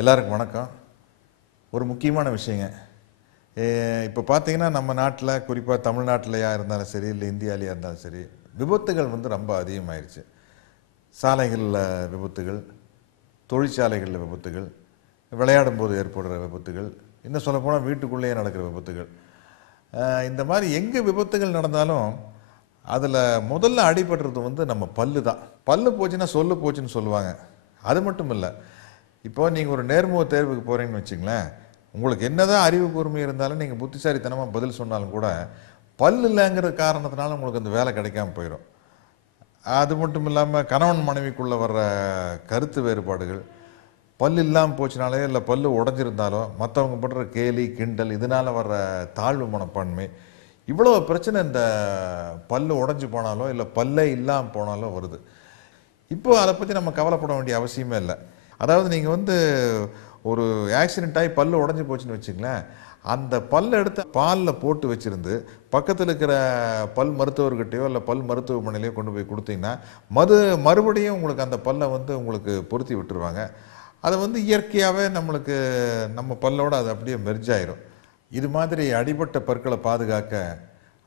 எல்லாருக்கும் வணக்கம். ஒரு முக்கியமான விஷயங்க. இப்போ பார்த்தீங்கன்னா நம்ம நாட்டில், குறிப்பாக தமிழ்நாட்டிலையா இருந்தாலும் சரி, இல்லை இந்தியாவிலையா இருந்தாலும் சரி, விபத்துகள் ரொம்ப அதிகமாயிருச்சு. சாலைகளில் விபத்துகள், தொழிற்சாலைகளில் விபத்துகள், விளையாடும் போது ஏற்படுற விபத்துகள், இன்னும் சொல்லப்போனால் வீட்டுக்குள்ளேயே நடக்கிற விபத்துகள். இந்த மாதிரி எங்கே விபத்துகள் நடந்தாலும் அதில் முதல்ல அடிபடுறது நம்ம பல்லு தான். பல்லு போச்சுன்னா சொல்லு போச்சுன்னு சொல்லுவாங்க. அது மட்டும் இல்லை, இப்போ நீங்கள் ஒரு நேர்முக தேர்வுக்கு போகிறீங்கன்னு வச்சுங்களேன், உங்களுக்கு என்னதான் அறிவு கூர்மை இருந்தாலும் நீங்கள் புத்திசாலித்தனமாக பதில் சொன்னாலும் கூட பல் இல்லைங்கிற காரணத்தினால உங்களுக்கு அந்த வேலை கிடைக்காம போயிடும். அது மட்டும் இல்லாமல் கணவன் மனைவிக்குள்ளே வர்ற கருத்து வேறுபாடுகள், பல் இல்லாமல் போச்சுனாலே, இல்லை பல் உடஞ்சிருந்தாலோ, மற்றவங்க படுற கேலி கிண்டல், இதனால் வர்ற தாழ்வு மனப்பான்மை, இவ்வளோ பிரச்சனை இந்த பல் உடஞ்சி போனாலோ இல்லை பல்லே இல்லாமல் போனாலோ வருது. இப்போ அதை பற்றி நம்ம கவலைப்பட வேண்டிய அவசியமே இல்லை. அதாவது நீங்கள் ஒரு ஆக்சிடென்ட் ஆகி பல் உடஞ்சி போச்சுன்னு வச்சுங்களேன், அந்த பல்லை எடுத்து பாலில் போட்டு வச்சுருந்து பக்கத்தில் இருக்கிற பல் மருத்துவர்கிட்டையோ இல்லை பல் மருத்துவமனையிலையோ கொண்டு போய் கொடுத்தீங்கன்னா மறுபடியும் உங்களுக்கு அந்த பல்லை உங்களுக்கு பொருத்தி விட்டுருவாங்க. அது இயற்கையாகவே நம்ம பல்லோடு அது அப்படியே மெர்ஜ் ஆயிரும். இது மாதிரி அடிபட்ட பற்களை பாதுகாக்க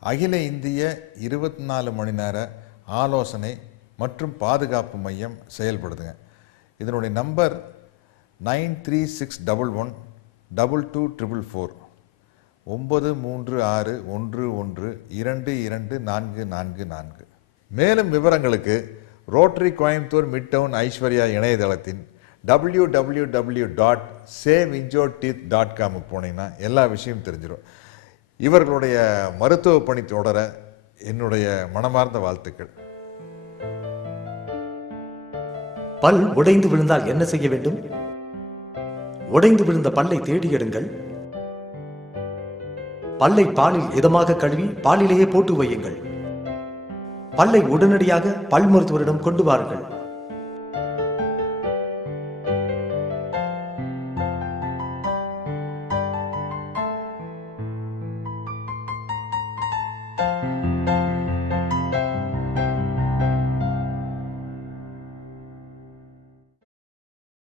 அகில இந்திய 24 மணி நேர ஆலோசனை மற்றும் பாதுகாப்பு மையம் செயல்படுதுங்க. இதனுடைய நம்பர் 93611224 9361112244. மேலும் விவரங்களுக்கு ரோட்டரி கோயம்புத்தூர் மிட்டவுன் ஐஸ்வர்யா இணையதளத்தின் www.saveinjuredteeth.com போனீங்கன்னா எல்லா விஷயமும் தெரிஞ்சிடும். இவர்களுடைய மருத்துவ பணி தொடர என்னுடைய மனமார்ந்த வாழ்த்துக்கள். பல் உடைந்து விழுந்தால் என்ன செய்ய வேண்டும்? உடைந்து விழுந்த பல்லை தேடி எடுங்கள். பல்லை பாலில் இதமாக கழுவி பாலிலேயே போட்டு வையுங்கள். பல்லை உடனடியாக பல் மருத்துவரிடம் கொண்டு வாருங்கள்.